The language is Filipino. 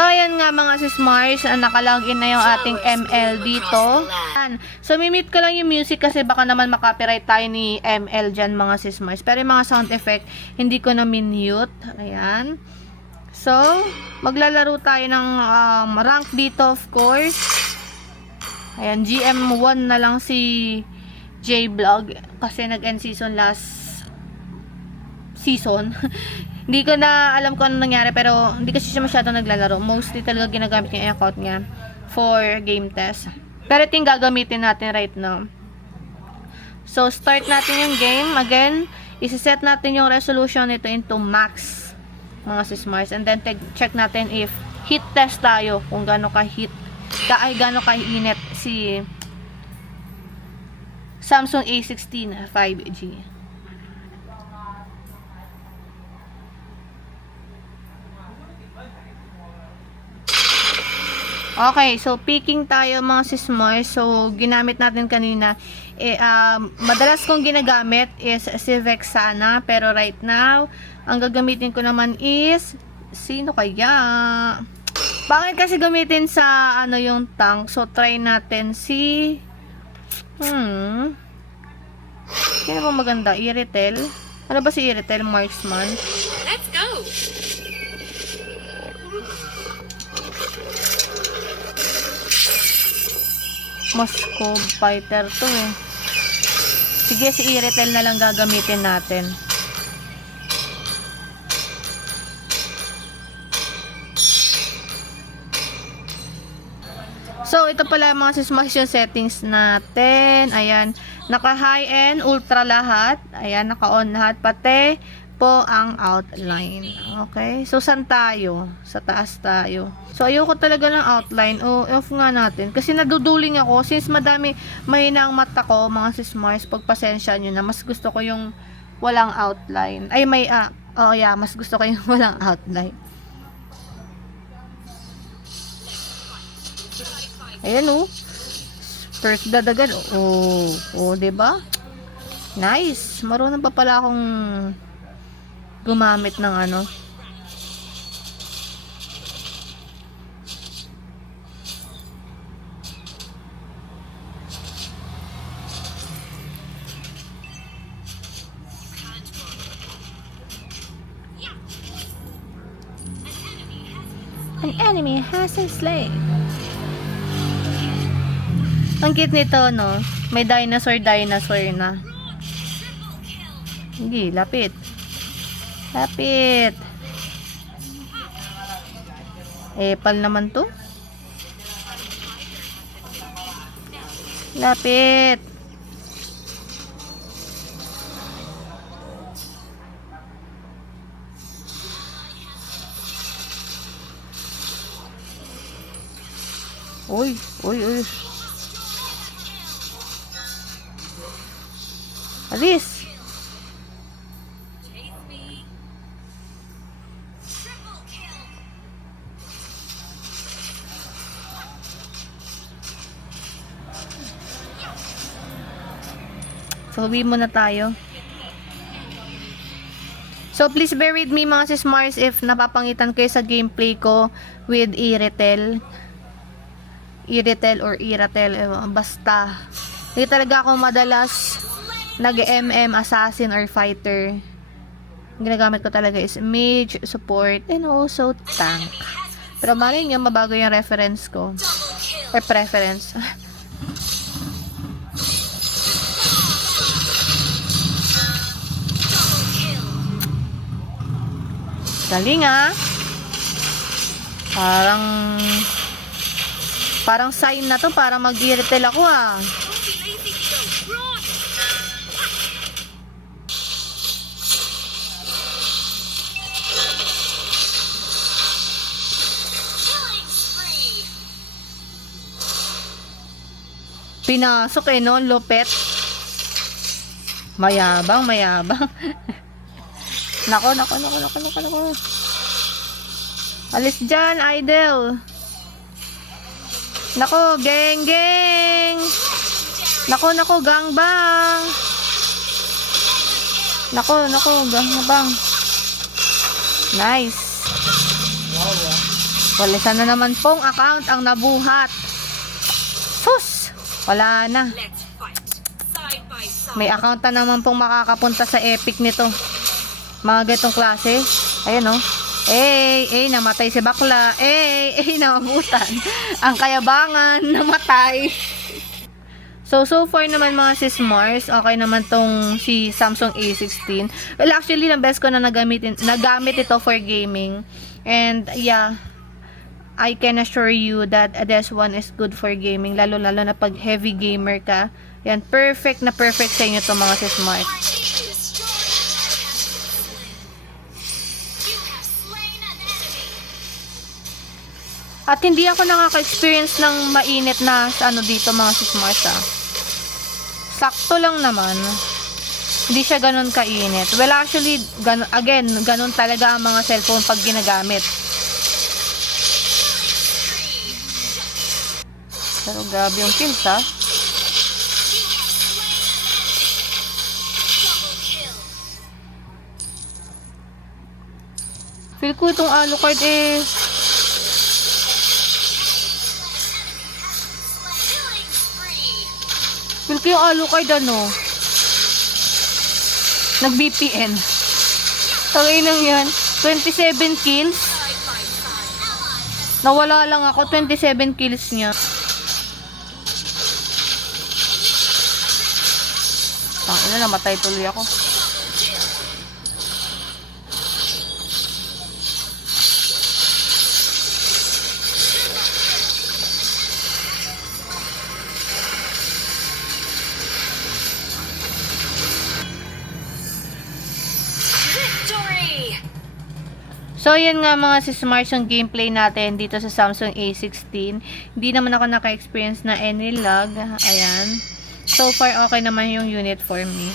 So, ayan nga mga sis Mars, nakalogin na yung ating ML dito. So, mimute ko lang yung music kasi baka naman makopyright tayo ni ML dyan mga sis Mars. Pero yung mga sound effect, hindi ko na minute. Ayan. So, maglalaro tayo ng rank dito, of course. Ayan, GM1 na lang si J-Vlog kasi nag-end season last season. Hindi ko na alam kung ano nangyari pero hindi kasi siya masyadong naglalaro. Mostly talaga ginagamit yung account niya for game test. Pero ito yung gagamitin natin right now. So, start natin yung game. Again, isi-set natin yung resolution nito into max mga sis Mars. And then, check natin if heat test tayo. Kung gaano ka-heat gaano ka-init si Samsung A16 5G. Okay, so picking tayo mga sis Mars. So, ginamit natin kanina. Madalas kong ginagamit is si Vexana. Pero right now, ang gagamitin ko naman is, sino kaya? Bakit kasi gamitin sa yung tank? So, try natin si sino ba maganda? Iritel? Ano ba si Iritel? Marksman? Let's go! Moscow fighter to eh. Sige, si Iritel na lang gagamitin natin. So, ito pala mga sis Mars yung settings natin. Ayan. Naka high end, ultra lahat. Ayan, naka on lahat. Pati po ang outline. Okay? So, saan tayo? Sa taas tayo. So, ayoko talaga ng outline. Off nga natin. Kasi naduduling ako. Since mahina ang mata ko, mga sis Mars, pagpasensya nyo na. Mas gusto ko yung walang outline. Ay, mas gusto ko yung walang outline. Ayan first blood agad. Diba? Nice. Marunong pa pala akong gumamit ng An enemy has been slain. Ang cute nito, no? May dinosaur na. Hindi, lapit. Lapit. Epal naman to. Lapit. Uy. Alis. So, uwi muna tayo. So, please bear with me mga sis Mars if napapangitan kayo sa gameplay ko with Iritel or Iratel. Basta. Hindi talaga ako madalas nag-MM, assassin, or fighter. Ang ginagamit ko talaga is mage, support, and also tank. Pero malay nyo, mabago yung reference ko. Or preference. Galing Parang sign na to para mag-Iritel ako Pinasok no? Lupet. Mayabang. Nako. Alis dyan, idol. Nako, geng. Nako, gangbang. Nako, gangbang. Nice. Walisan na naman pong account ang nabuhat. Sus! Wala na. May account na naman pong makakapunta sa epic nito. Mga ganitong klase. Ayan o. Namatay si bakla. Namabutan. Ang kayabangan, namatay. So far naman mga sis Mars, okay naman tong si Samsung A16. Well, actually, the best ko na nagamit ito for gaming. And, yeah, I can assure you that this one is good for gaming. Lalo-lalo na pag heavy gamer ka. Yan, perfect na perfect sa inyo to mga sis Mars. At hindi ako nakaka-experience ng mainit na ano dito mga sis Mars Sakto lang naman. Hindi siya ganun kainit. Well, actually, ganun talaga ang mga cellphone pag ginagamit. Pero grabe yung kills Feel ko itong Alucard Feel ko yung Alucard nag-VPN. Tawin lang yan. 27 kills. Nawala lang ako. 27 kills niya. Tangina, namatay tuloy ako. So, yun nga mga sis Mars yung gameplay natin dito sa Samsung A16. Hindi naman ako naka-experience na any lag. Ayan. So far, okay naman yung unit for me.